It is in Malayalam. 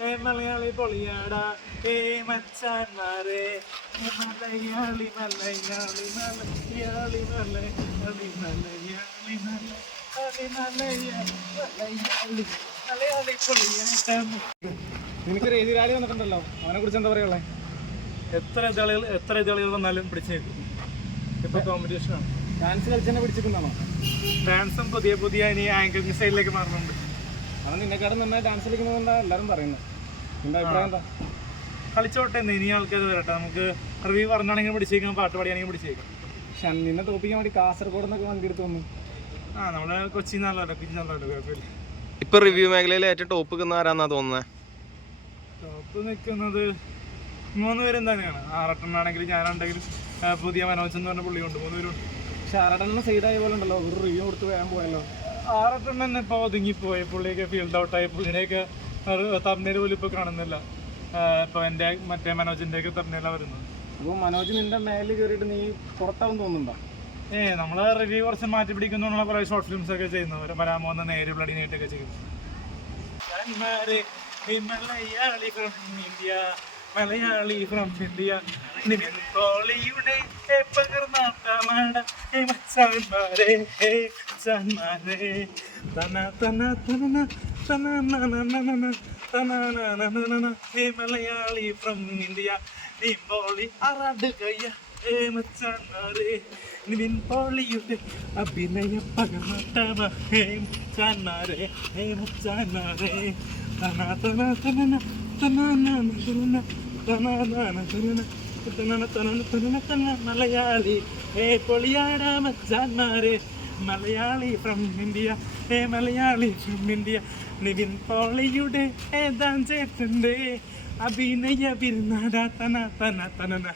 ഏ മലയാളി പൊളിയാടാ ഏ മച്ചാന്മാരെ മലയാളി മലയാളി മലയാളി മലയാളി മലയാളി മലയാളി മലയാളി മലയാളി പൊളിയാടാ നിനക്കൊരു എതിരാളി വന്നിട്ടുണ്ടല്ലോ. അവനെ കുറിച്ച് എന്താ പറയുള്ളേ എത്ര എതിരാളികൾ എത്ര എതിരാളികൾ വന്നാലും പിടിച്ചേക്കും ഇപ്പൊ കോമ്പറ്റീഷനാണ് ഡാൻസ് കളിച്ചെന്നെ പിടിച്ചിട്ടുണ്ടാണോ? ഡാൻസും പുതിയ പുതിയ ഇനി ആംഗിൾ സ്റ്റൈലിലേക്ക് മാറുന്നുണ്ട്. അവൻ നിന്നെക്കാട്ടും നന്നായി ഡാൻസ് കളിക്കുന്നതുകൊണ്ടാണ് എല്ലാവരും പറയുന്നത് നിന്റെ അഭിപ്രായം എന്താ? കളിച്ചോട്ടെ ഇനി ആൾക്കാർ വരട്ടെ. നമുക്ക് റിവ്യൂ പറഞ്ഞാണെങ്കിലും പിടിച്ചേക്കാം പാട്ട് പാടിയാണെങ്കിൽ പിടിച്ചേക്കാം. പക്ഷെ നിന്നെ തോപ്പിക്കാൻ വേണ്ടി കാസർഗോഡ് നിന്നൊക്കെ വണ്ടി എടുത്ത് വന്നു. ആ നമ്മുടെ കൊച്ചി നല്ലല്ലോ കൊച്ചി നല്ലല്ലോ കുഴപ്പമില്ല. ഇപ്പൊ റിവ്യൂ മേഖലയിൽ ഏറ്റവും ടോപ്പ് നിൽക്കുന്ന ആരാന്നാ തോന്നുന്നത് ടോപ്പ് നിൽക്കുന്നത് മൂന്ന് പേരും തന്നെയാണ് ആറട്ടെണ്ണാണെങ്കിലും ഞാനുണ്ടെങ്കിലും പുതിയ മനോജ് എന്ന് പറഞ്ഞ പുള്ളിയുണ്ട് മൂന്ന് പേരുണ്ട്. പക്ഷെ സൈഡായ പോലെ ഉണ്ടല്ലോ. ഒരു റിവ്യൂ കൊടുത്ത് വേഗം പോയല്ലോ. ആറട്ടെണ്ണ ഇപ്പോൾ ഒതുങ്ങിപ്പോയി പുള്ളിയൊക്കെ ഫീൽഡ് ഔട്ടായി പുള്ളിനെയൊക്കെ തമ്മിൽ പോലും ഇപ്പോൾ കാണുന്നില്ല. ഇപ്പോൾ എന്റെ മറ്റേ മനോജിന്റെ ഒക്കെ തമ്മിലാണ് വരുന്നത്. അപ്പോൾ മനോജ് നിന്റെ മേലിൽ കയറിയിട്ട് നീ പുറത്താവും തോന്നുന്നുണ്ടോ? ഏ നമ്മൾ റിവ്യൂ കുറച്ച് മാറ്റി പിടിക്കുന്നുള്ള കുറേ ഷോർട്ട് ഫിലിംസ് ഒക്കെ ചെയ്യുന്നവർ വരാൻ നേരെ നേര് ബ്ലഡി നീട്ടൊക്കെ ചെയ്യുന്നു Malayali from India Malayali from India Nivin പോളിയുടെ ഏ പകർന്നാട്ടമാട ഏ മച്ചാന്മാരെ ഏ മച്ചാന്മാരെ തന തന തന തന നന തന ഏ മലയാളി ഫ്രം ഇന്ത്യ നീ പോളി അറാടുകയ്യ ഏ മച്ചാന്മാരെ നിവിൻ പോളിയുടെ അഭിനയ പകർന്നാട്ടമ ഏ മച്ചാന്മാരെ ഏ മച്ചാന്മാരെ തന തന തന തന മലയാളി ഏ പൊളിയാടാ മലയാളി ഫ്രം ഇന്ത്യ ഏ മലയാളി ഫ്രം ഇന്ത്യ നിവിൻ പോളിയുടെ ഏതാൻ ചേട്ടന്റെ അഭിനയ വിരുന്നാടാ തന തന തന